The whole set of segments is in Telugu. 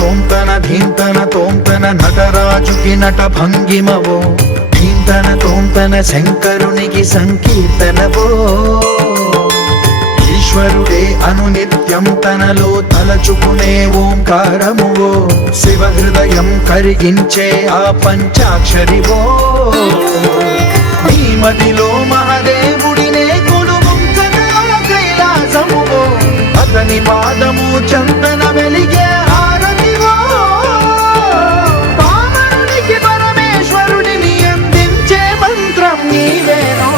తోంతన ధీంతన తోంతన నటరాజుకి నట భంగిమవో, ధీంతన తోంతన శంకరునికి సంకీర్తనవో. ఈశ్వరుడే అనునిత్యం తనలో తలచుకునే ఓంకారమువో, శివ హృదయం కరిగించే ఆ పంచాక్షరివో. నీ మదిలో మహాదేవుడినే కొలువుంచగా కైలాసమువో, అతని పాదము చందన వెలిగే హారతివో. పామరునికి పరమేశ్వరుడిని అందించే మంత్రం నీవేనో.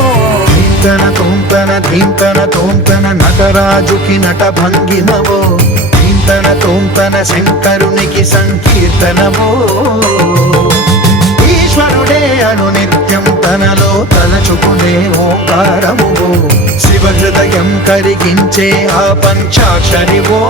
ధీంతన తోంతన ధీంతన తోంతన నటరాజుకి నట భంగిమవో, ధీంతన తోంతన శంకరునికి సంకీర్తనవో. ఈశ్వరుడే అనునిత్యం తనలో తలచుకునే ఓంకారమువో, శివ హృదయం కరిగించే ఆ పంచాక్షరివో.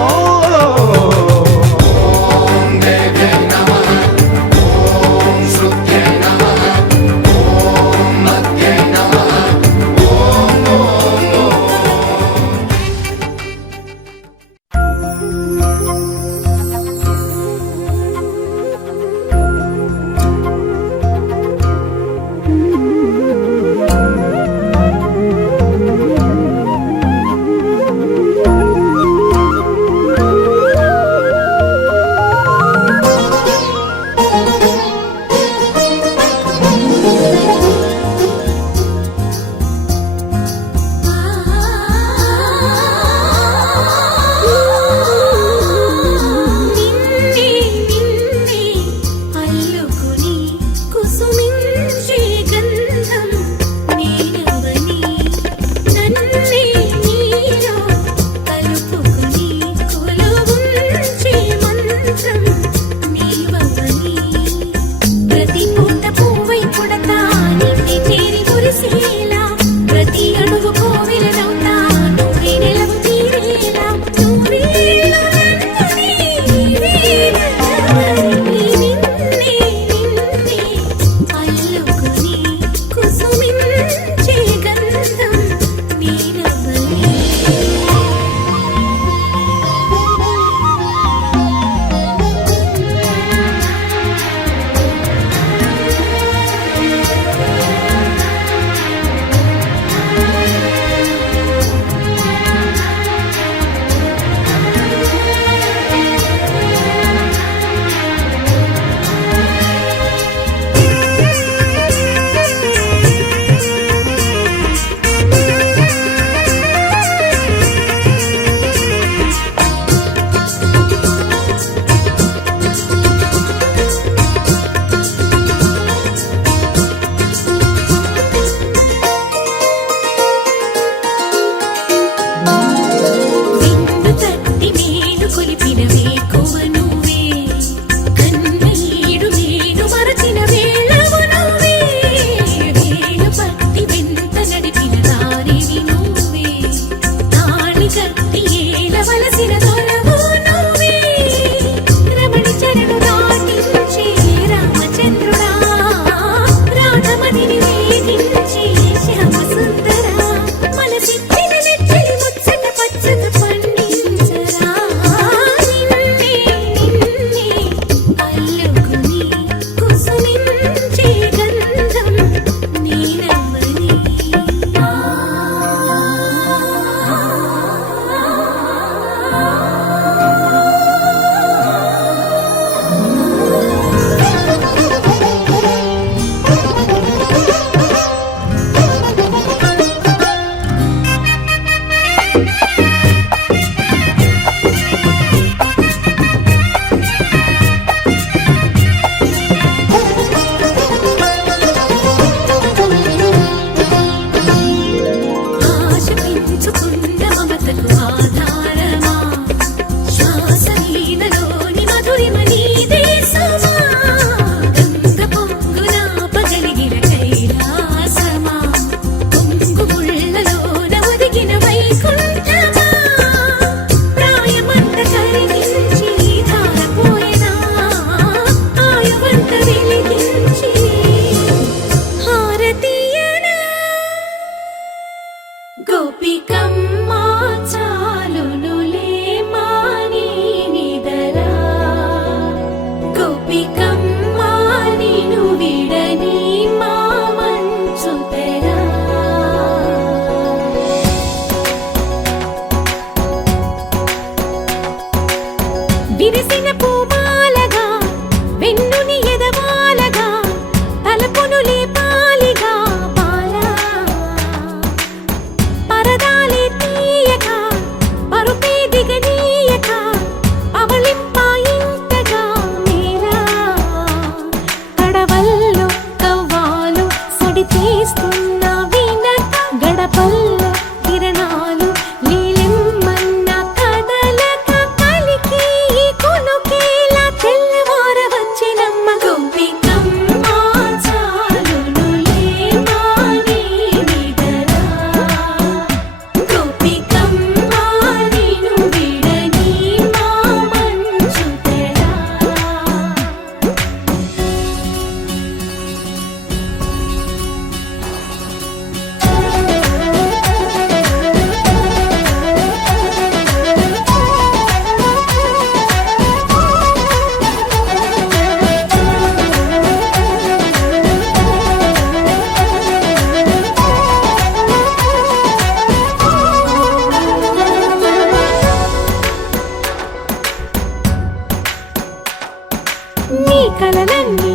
నీ కలలన్నీ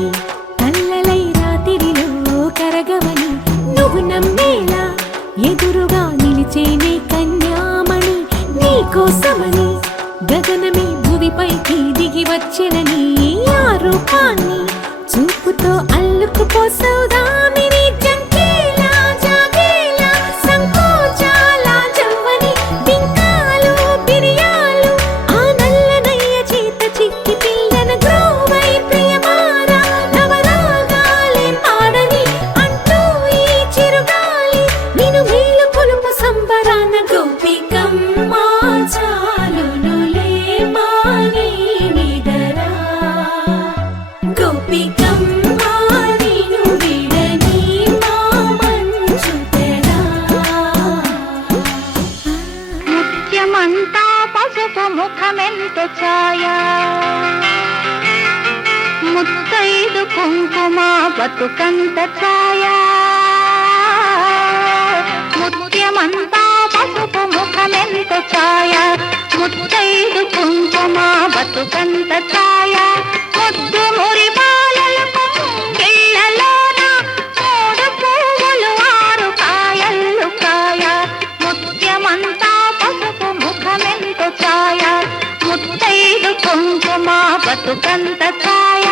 కల్లలై రాత్రిలో కరగవని నువ్వు నమ్మేలా ఎదురుగా నిలిచేనే కన్యామణి. నీ కోసమని గగనమే భువిపైకి దిగి వచ్చినని ఆ రూపాన్ని చూపుతో అల్లుకుపోసౌదామిని. జంకేలా జాగేలా సంకోచాల జవ్వని బింకాలు బిరియాలు ఆ నల్లనయ్య చేత చిక్కి పిల్లన గ్రోవై ప్రియమారా నవరాగాలే పాడని అంటూ ఈ చిరుగాలి నిన్ను మేలు కొలుపు సంబరాన. గోపికమ్మ చాలునులే మాని నిదరా గోపికమ్మ నిన్ను విడని మా మంచు తెరా. ముత్యమంతా పసుపు ముఖమెంత ఛాయ ముత్తైదు కుంకుమ బతుకంత ఛాయ. ముత్యమంతా పసుపు ముఖమెంత ఛాయ ముత్తైదు కుంకుమ బతుకంత ఛాయ. ముద్దు మురి బాలలకు ముంగిళ్ళలోన మూడు పువ్వులు ఆరు కాయల్లు కాయ. ముత్యమంతా పసుపు ముఖమెంత ఛాయ ముత్తైదు కుంకుమ బతుకంత ఛాయ.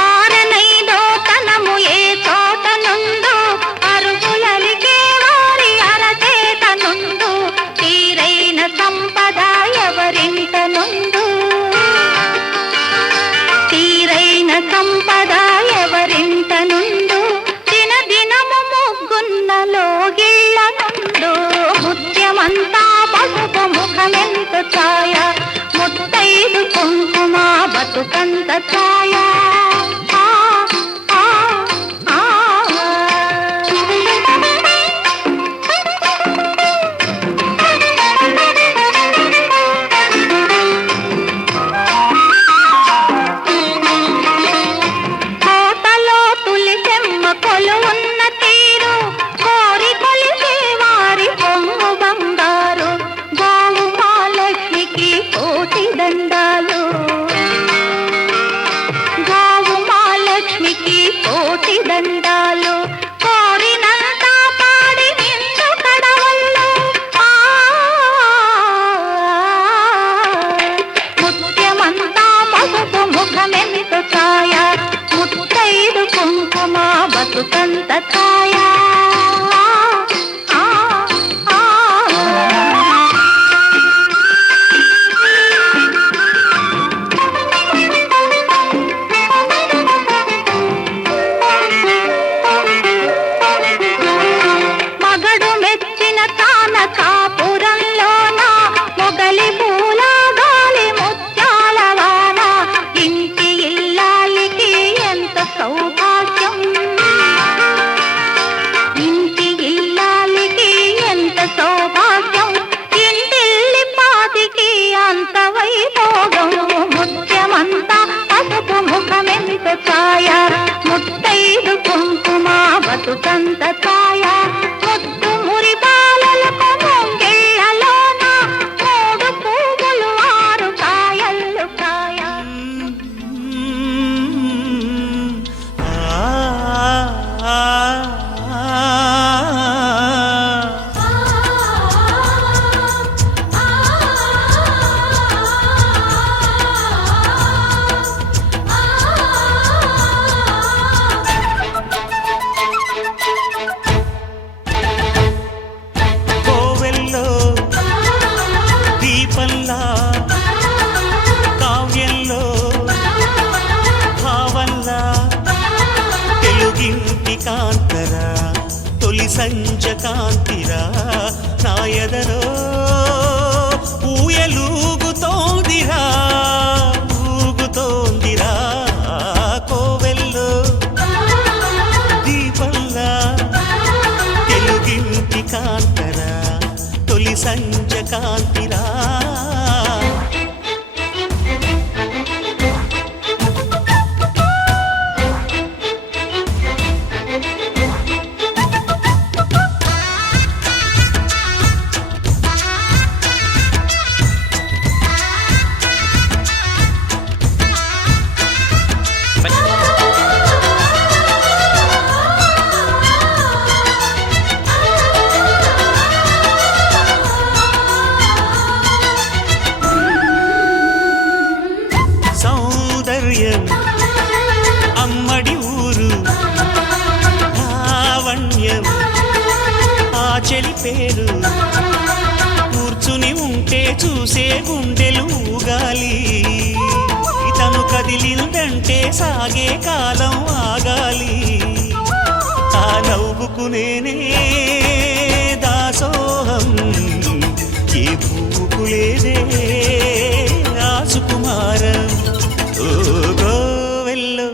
ఆరనైదో తనము ఏ చోట నుండు అరుగులలికే వారి అరచేత నుండు తీరైన సంపద ఎవరింట నుండు తీరైన సంపద ఎవరింట నుండు దినదినము ముగ్గున్నలో గిళ్ళ నుండు. ముత్యమంతా పసుపు ముఖమెంత ఛాయ ముత్తైదు కుంకుమ బతుకంత ఛాయ. ఆ, ఆ, ఆ. కోటలో తులిసెమ్మ కొలువున్న తీరు కోరి కొలిసే వారి పొంగు బంగారు. గోవు మహాలక్ష్మికి కోటి దండాలు గోవు మహాలక్ష్మికి కోటి దండాలు. కోరినంత పాడి నిండు కడవళ్ళు ఆ ముత్యమంతా పసుపు ముఖమెంత ఛాయ ముత్తైదు కుంకుమ బతుకంత ఛాయ. ఆ, ఆ, ఆ. మగడు మెచ్చిన కానకాపురంలోన మొగలి పూల గాలి ముత్యాల వాన. ఇంటి ఇల్లాలికి ఎంత సౌభాగ్యం ఇంటి ఇల్లాలికి ఎంత సౌభాగ్యం ఇంటిల్లి పాతికి అంత వైభోగం. ముత్యమంతా పసుపు ముఖమెంత ఛాయ ముత్తైదు కుంకుమ బతుకంత ఛాయ. ముద్దు మురి బాలలకు ముంగిళ్ళలోన మూడు పువ్వులు ఆరు కాయల్లు కాయ. కోవెల్లో దీపంలా కావ్యంలో భావంలా తెలుగింటి కాంతరా తొలి సంజ కాంతిరా నా ఎదరో ఊయలూగుతోందిరా ఊగుతోందిరా. కోవెల్లో దీపంలా తెలుగింటి కాంతరా తొలి సంజ కాంతిరా సౌందర్యం అమ్మడి ఊరు లావణ్యం ఆ చెలి పేరు కూర్చుని ఉంటే చూసే గుండెలు ఊగాలి తను కదిలిందంటే సాగే కాలం ఆగాలి ఆ నవ్వుకునేనే దాసోహం ఏ పువ్వుకు లేదే ఆ సుకుమారం ఓ గోవెల్లో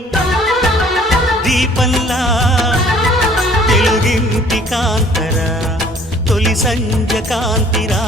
దీపంలా తెలుగింటి కాంతరా తొలి సంజ కాంతిరా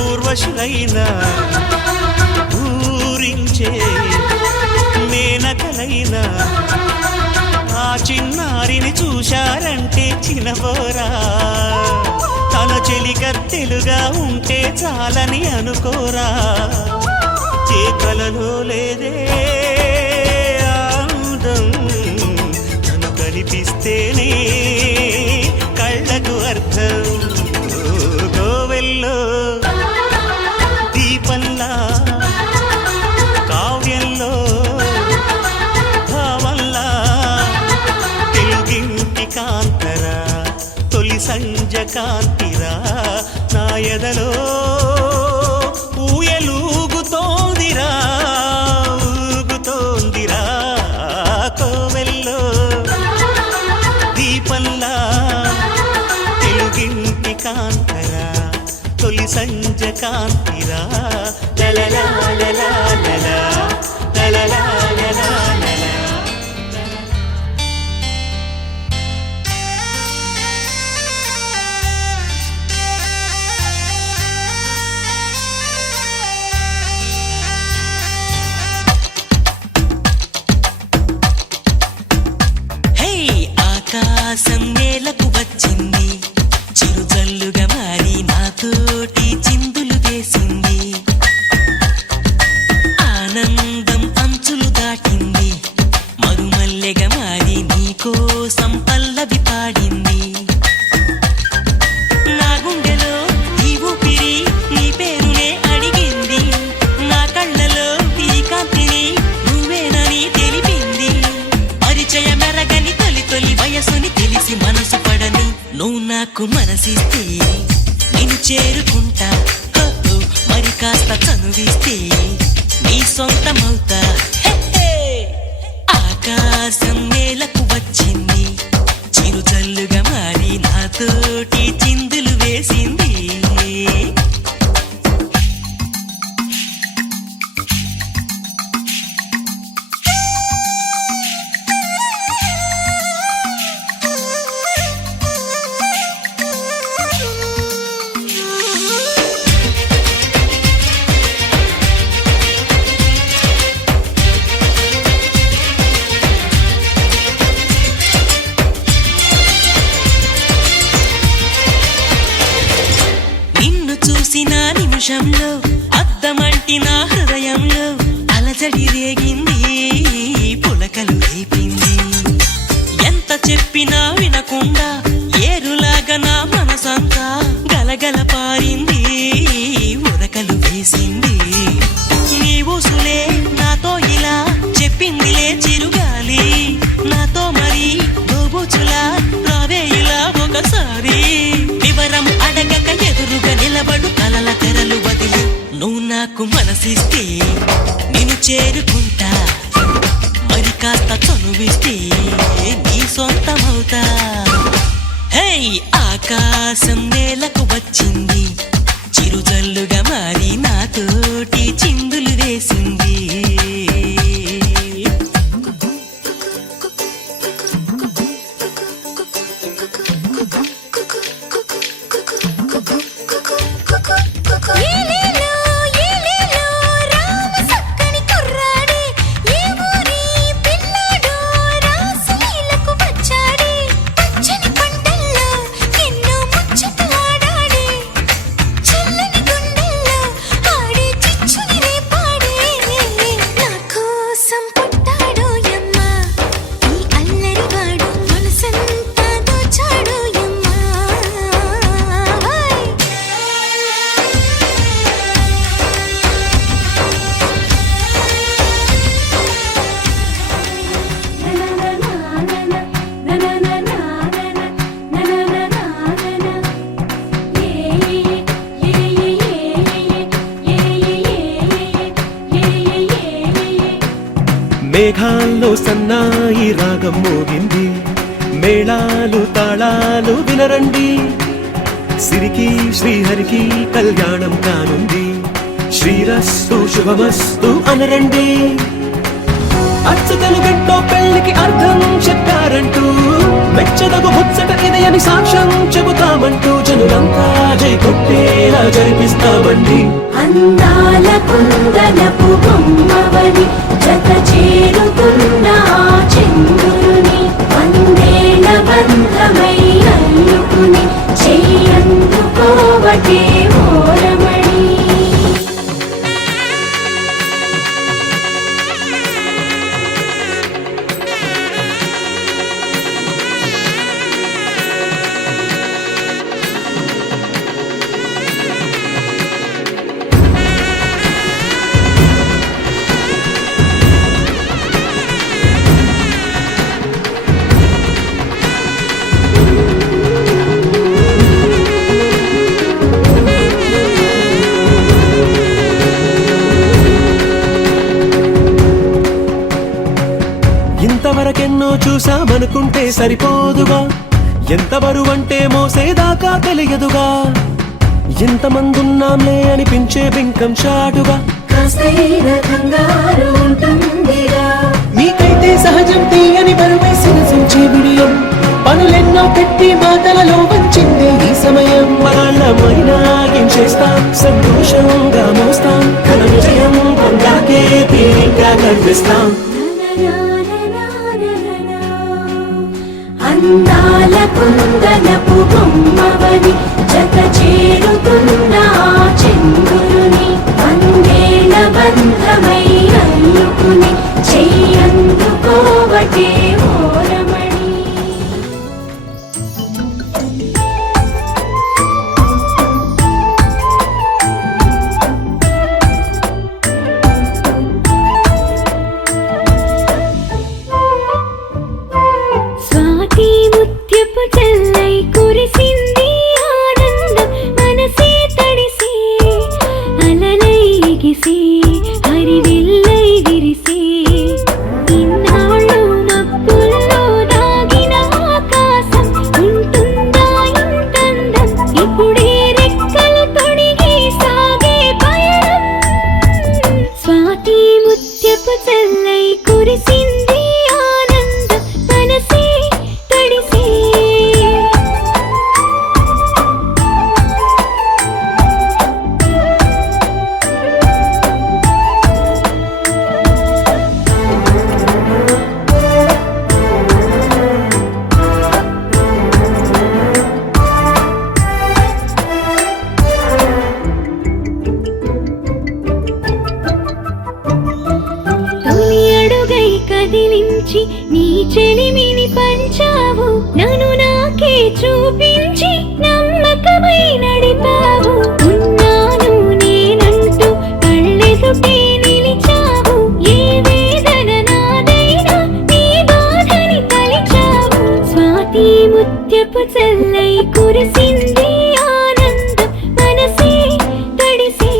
ఊర్వశులైనా ఊరించే మేనకలైనా ఆ చిన్నారిని చూశారంటే చినబోరా తన చెలికత్తెలుగా ఉంటే చాలని అనుకోరా ఏ కలలో లేదే ఆనందం తను కనిపిస్తేనే కళ్ళకు అర్థం గోవెల్లో దీపంలా కావ్యంలో భావంలా తెలుగింటి కాంతరా తొలి సంజ కాంతిరా నా ఎదలో ఊయలూగుతోందిరా ఊగుతోందిరా కోవెల్లో దీపంలా తెలుగింటి కాంతరా తొలి సంజ కాంతిరా లలలా లలా లలా లలలా లలా లలా ఆకాశం నేలకు వచ్చింది చిరుజల్లుగా మారి నాతోటి చిందులు వేసింది ఆనందం అంచులు దాటింది మరుమల్లెగా మారి నీకోసం పల్లవి పాడింది నా గుండెలో ఈ ఊపిరి నీ పేరునే అడిగింది నా కళ్ళలో ఈ కాంతిని నువ్వేనని తెలిపింది పరిచయ మెరగని తొలి వయసుని తెలిసి మనసు పడని నువ్వు నాకు మనసిస్తే నేను చేరుకుంటా మరి కాస్త చనువిస్తే నీ సొంతమవుతా ఆకాశం నేలకు వచ్చింది చిరుజల్లుగా మారి నాతోటి చిందులు వేసింది నిమిషంలో అద్దమంటి నా హృదయంలో అలజడి రేగింది పులకలు రేపింది ఎంత చెప్పినా వినకుండా ఏరులాగా నా మనసిస్తే నిన్ను చేరుకుంటా, మరి కాస్త చనువిస్తే నీ సొంతమవుతా. హే ఆకాశం నేలకు వచ్చింది, చిరుజల్లుగా మారి నాతోటి చిందులు వేసింది. ఏలేలో ఏలేలో రామ సక్కని కుర్రాడే, ఏ ఊరి పిల్లాడో రాసలీలకు వచ్చాడే. పచ్చని పంటల్లో ఎన్నో ముచ్చటలాడాడే, చల్లని గుండెల్లో ఆడే చిచ్చుని రేపాడే. నా కోసం పుట్టాడో యమ్మ ఈ అల్లరివాడు, మనసంతా దోచాడో యమ్మ. మేఘాల్లో సన్నాయి రాగం మోగింది, మేళాలు తాళాలు వినరండి. సిరికి శ్రీహరికి కళ్యాణం కానుంది, శ్రీరస్తు శుభమస్తు అనరండి. అచ్చతలు గంటో పెళ్లికి అర్థం చెప్పారంటూ, మెచ్చదగు ముచ్చట ఇది అని సాక్ష్యం చెబుతామంటూ, జనులంతా జై కొట్టేలా జరిపిస్తామండి. అందాల కుందనపు బొమ్మవని జత చేరుకున్న ఆ చంద్రుని, వందేల బంధమై అల్లుకుని చెయ్యందుకోవటే ఓరమణి. ఇంతవరకెన్నో చూసామనుకుంటే సరిపోదుగా, ఎంత బరువంటే మోసేదాకా తెలియదుగా. ఎంతమందున్నాంలే అనిపించే బింకం చాటుగా, కాస్తైన కంగారు ఉంటుందిగా. మీకైతే సహజం తీయని బరువేసిన సంచే బిడియం, పనులెన్నో పెట్టి మాటలలో వంచింది ఈ సమయం. మనాళ్ళమైనా ఏం చేస్తాం, సంతోషంగా మోస్తాం, ఘన విజయం పొందాకే తీరిగ్గా కనిపిస్తాం. అందాల కుందనపు బొమ్మవని జత చేరుకున్న ఆ చంద్రుని, వందేల బంధమై అల్లుకుని చెయ్యందుకోవటే ఓరమణి. స్వాతి ముత్యపు చల్లై కురిసింది ఆనందం, మనసే తడిసి అలలై ఎగిసి హరివిల్లై విరిసి. ఇన్నాళ్ళు మబ్బుల్లో దాగిన ఆకాశం ఉంటుందా ఇంతందం, ఇప్పుడే రెక్కలు తొడిగి సాగే పయనం. స్వాతి ముత్యపు చల్లై కురిసింది ఆనందం, మనసే తడిసి. తొలి అడుగై కదిలించి నీ చెలిమిని పంచావు, నన్ను నాకే చూపించి నమ్మకమై నడిపావు. ఉన్నాను నేనంటూ కళ్ళెదుటే నిలిచావు, ఏ వేదన నాదైనా నీ బాధని తలిచావు. స్వాతి ముత్యపు చల్లై కురిసింది ఆనందం, మనసే తడిసి.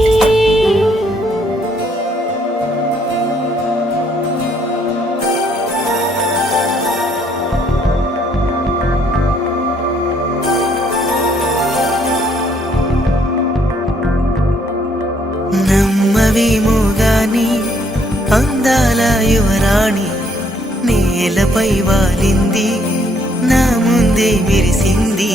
యువరాణి నేలపై వాలింది నా ముందే మెరిసింది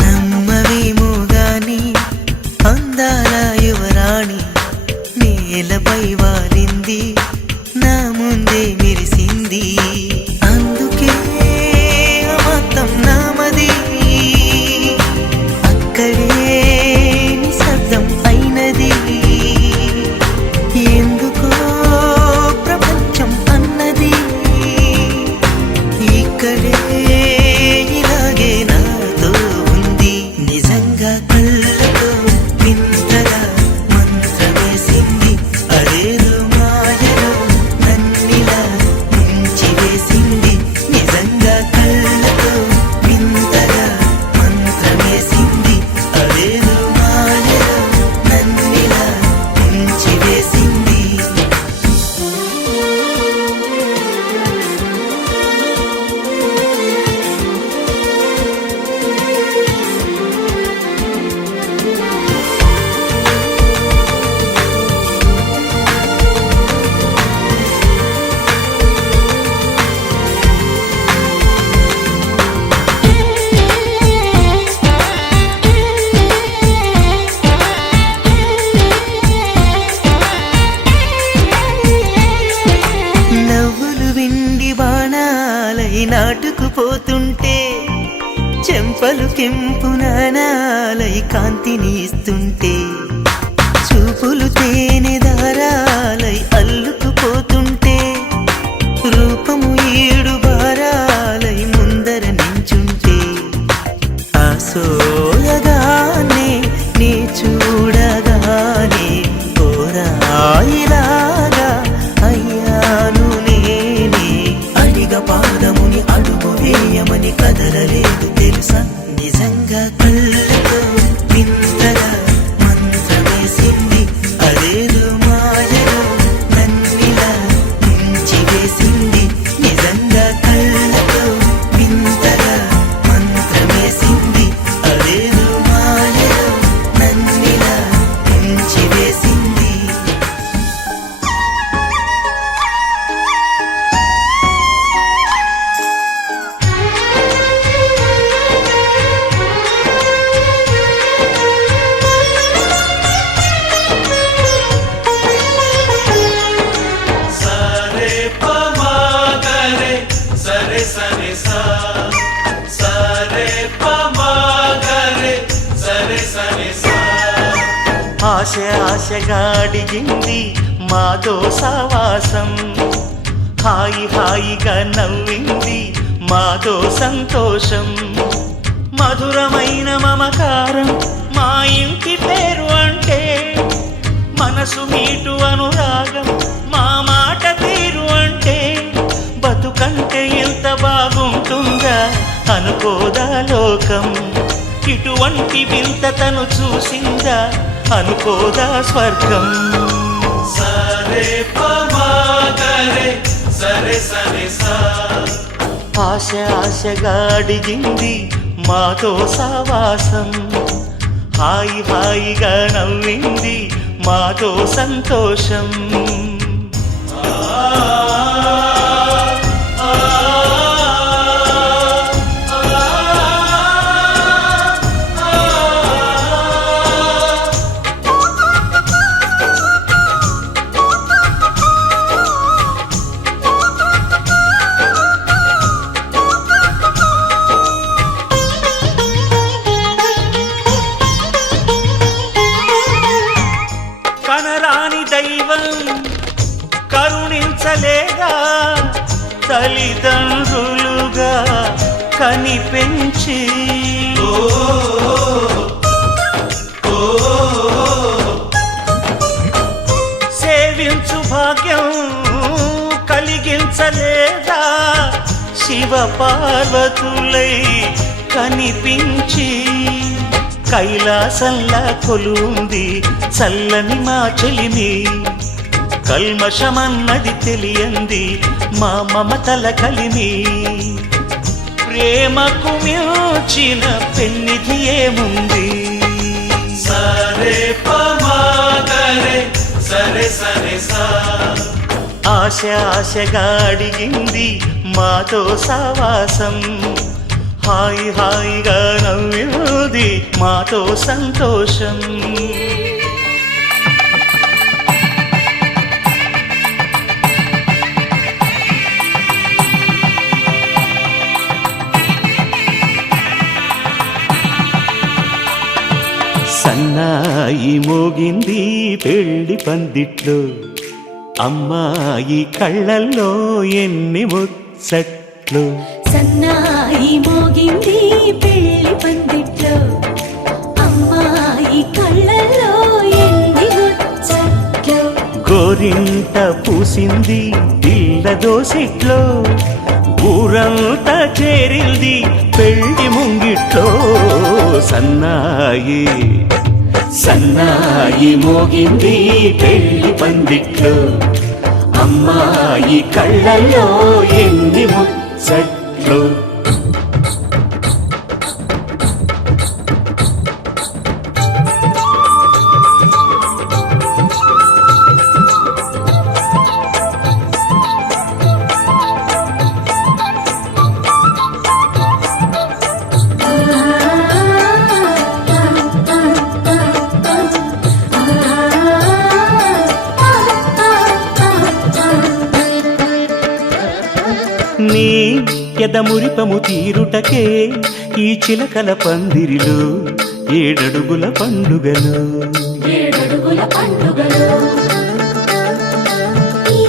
నమ్మవేమో గాని అందాల యువరాణి నేలపై వాలింది నా ముందే మెరిసింది అందుకే మొత్తం నామది అక్కడే నిశ్శబ్దం అయినది ఎందుకో ప్రపంచం అన్నది ఇక్కడే ఇలాగే నాతో ఉంది నిజంగా కళ్ళతో వింతగా మంత్రమేసింది అదేదో మాయలో నన్నిలా ముంచివేసింది నిజంగా కళ్ళతో వింతగా మంత్రమేసింది అదేదో మాయలో నన్నిలా ముంచివేసింది నవ్వులు విండి బాణాలై నాటుకుపోతుంటే చెంపలు కెంపు నాణాలై కాంతిని ఇస్తుంటే చూపులు తేనె దారాలై అల్లుకుపోతుంటే రూపము ఏడు బారాలై ముందర నించుంటే ఆ సోయగానే నీ చూడగానే ఓరాయిలాగా అయ్యాను నేనే అడిగ పాదముని అడుగు వేయమని కదలలేదు తెలుసా నిజంగా కళ్ళతో వింతగా మంత్రమేసింది అదేదో మాయలో నన్నిలా ముంచివేసింది నిజంగా కళ్ళతో వింతగా మంత్రమేసింది అదేదో మాయలో నన్నిలా ముంచివేసింది ఆశ ఆశగా అడిగింది మాతో సావాసం హాయి హాయిగా నవ్వింది మాతో సంతోషం మధురమైన మమకారం మా ఇంటి పేరు అంటే మనసు మీటు అనురాగం మా మాట తీరు అంటే బతుకంటే ఎంత బాగుంటుందా అనుకోదా లోకం ఇటువంటి వింత తను చూసిందా అనుకోదా స్వర్గం సరే పమాగరే సరే సరే సా ఆశ ఆశగా అడిగింది మాతో సావాసం హాయి హాయిగా నవ్వింది మాతో సంతోషం కనరాని దైవం కరుణించలేగా తల్లిదండ్రులుగా కనిపెంచి సేవించు భాగ్యం కలిగించలేదా శివ పార్వతులై కనిపించి కైలాసంలా కొలుంది చల్లని మా చెలిమి కల్మషమన్నది తెలియంది మా మమతల కలిమి ప్రేమకు మించిన పెన్నిధి ఏముంది సరే పమాగరే సరే సరే సా ఆశ ఆశగా అడిగింది మాతో సావాసం హాయి హాయిగా నవ్వింది మాతో సంతోషం సన్నాయి మోగింది పెళ్లి పందిట్లో అమ్మాయి కళ్ళల్లో ఎన్ని ముచ్చట్లు సన్నాయి మోగింది పెళ్లి పందిట్లో అమ్మాయి కళ్ళల్లో ఎన్ని ముచ్చట్లు గోరింట పూసింది పిల్ల దోసిట్లో ఊరంతా చేరింది పెళ్లి ముంగిట్లో సన్నాయి సన్నాయి మోగింది పెళ్లి పందిట్లో అమ్మాయి కళ్ళల్లో ఎన్ని ముచ్చట్లు నీ ఎదమురిపము తీరుటకే ఈ చిలకల పందిరిలో ఏడడుగుల పండుగలు ఏడడుగుల పండుగలు ఈ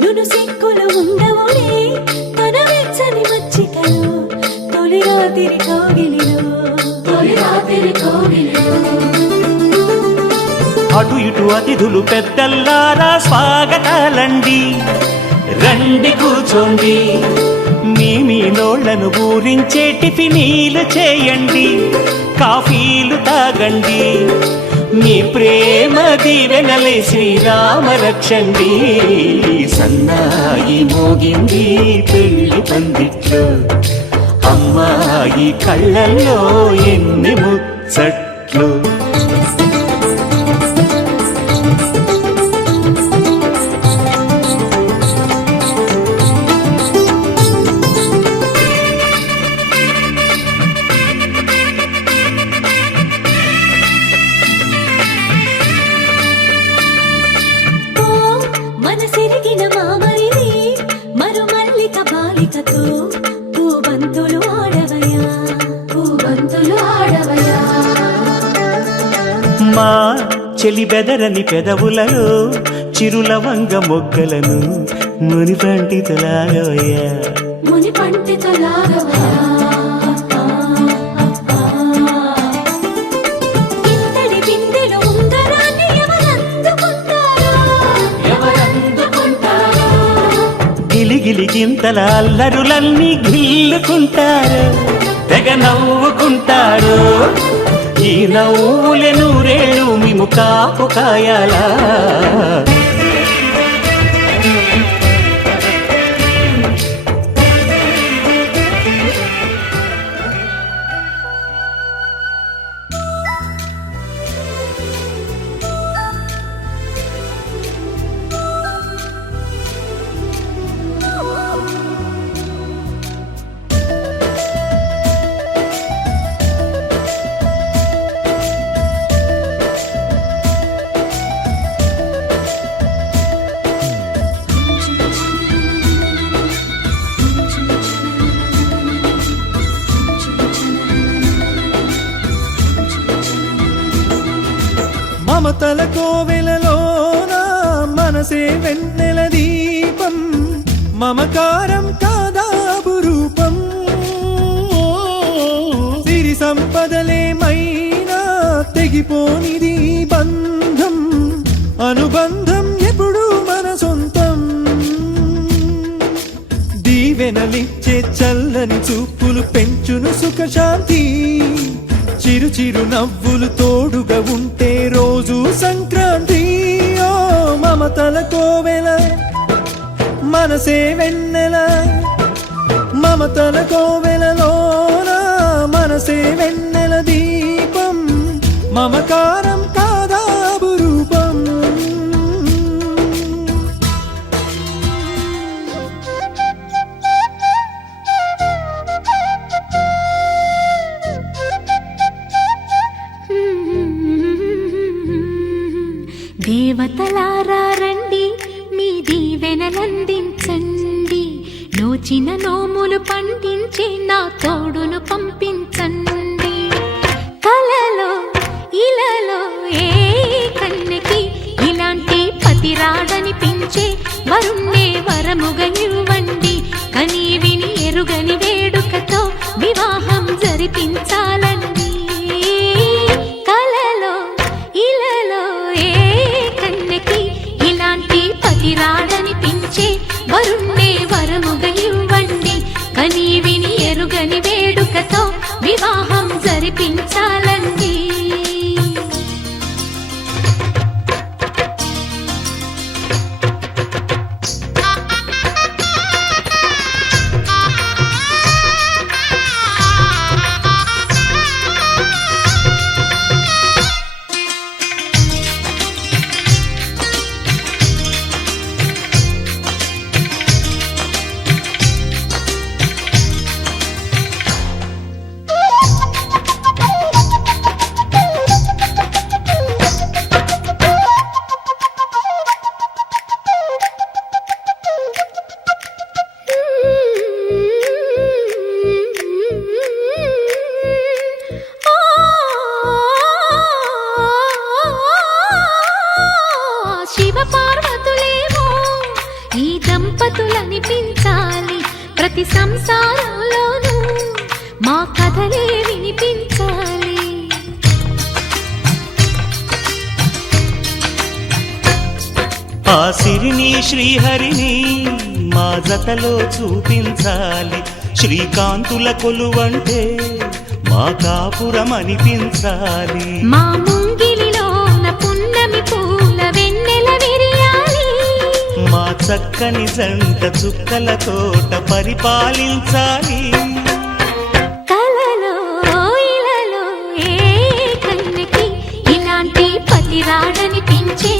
నును సిక్కులు ఉండవులే తన వెచ్చని మచ్చికలు తొలి రాత్రి కోగిలిలో అటు ఇటు అతిథులు పెద్దల్లారా స్వాగతాలండి రండి కూర్చోండి మీ నోళ్లను ఊరించే టిఫినీలు చేయండి కాఫీలు తాగండి మీ ప్రేమ దీవెనలే శ్రీరామ రక్షండి సన్నాయి మోగింది పెళ్లి పందిట్లో అమ్మాయి కళ్ళల్లో ఎన్ని ముచ్చట్లు మనసిరిగిన మామరిది మరుమల్లిక బాలికతో పూబంతులు ఆడవయా మా చెలి బెదరని పెదవులలో చిరులవంగ మొగ్గలను మునిపంటితలాగవయ్యా ఇంతటి బిందెలో ఉంగరాన్ని ఎవరందుకుంటారో గిలిగిలి గింతల అల్లరులన్నీ గిల్లుకుంటారు తెగ నవ్వుకుంటారు ఈ నవ్వులే నూరేళ్ళు మిము కాపు కాయాలా మమతల కోవెలలోన మనసే వెన్నెల దీపం మమకారం కాదాబు రూపం సిరి సంపదలేమైనా తెగిపోనిది బంధం అనుబంధం ఎప్పుడు మన సొంతం దీవెనలిచ్చే చల్లని చూపులు పెంచును సుఖశాంతి చిరు చిరు నవ్వులు తోడుగా ఉంటే రోజు సంక్రాంతి ఓ మమతల కోవెల మనసే వెన్నెల మమతల కోవెలలోన మనసే వెన్నెల దీపం మమకారం కాదా అపురూపం దేవతలారా రండి మీ దీవెనలందించండి నోచిన నోములు పండించే నా తోడును పంపించండి కలలో ఇలలో ఏ కన్నెకి ఇలాంటి పతి రాడనిపించే వరుణ్ణే వరముగా ఇవ్వండి కని విని ఎరుగని వేడుకతో వివాహం జరిపించాలండి కలలో ఇలలో ఏ కన్నెకి ఇలాంటి పతి రాడనిపించే వరుణ్ణే వరముగా ఇవ్వండి కని విని ఎరుగని వేడుకతో వివాహం జరిపించాలండి శివ పార్వతులేమో ఈ దంపతులనిపించాలి ప్రతి సంసారంలోనూ మా కథలే వినిపించాలి ఆ సిరిని శ్రీహరిని మా జతలో చూపించాలి శ్రీకాంతుల కొలువంటే మా కాపురం అనిపించాలి మా ముంగిలిలోన పున్నమి పూల వెన్నెల విరియాలి మా చక్కని జంట చుక్కల తోట పరిపాలించాలి కలలో ఇలలో ఏ కన్నెకి ఇలాంటి పతి రాడనిపించే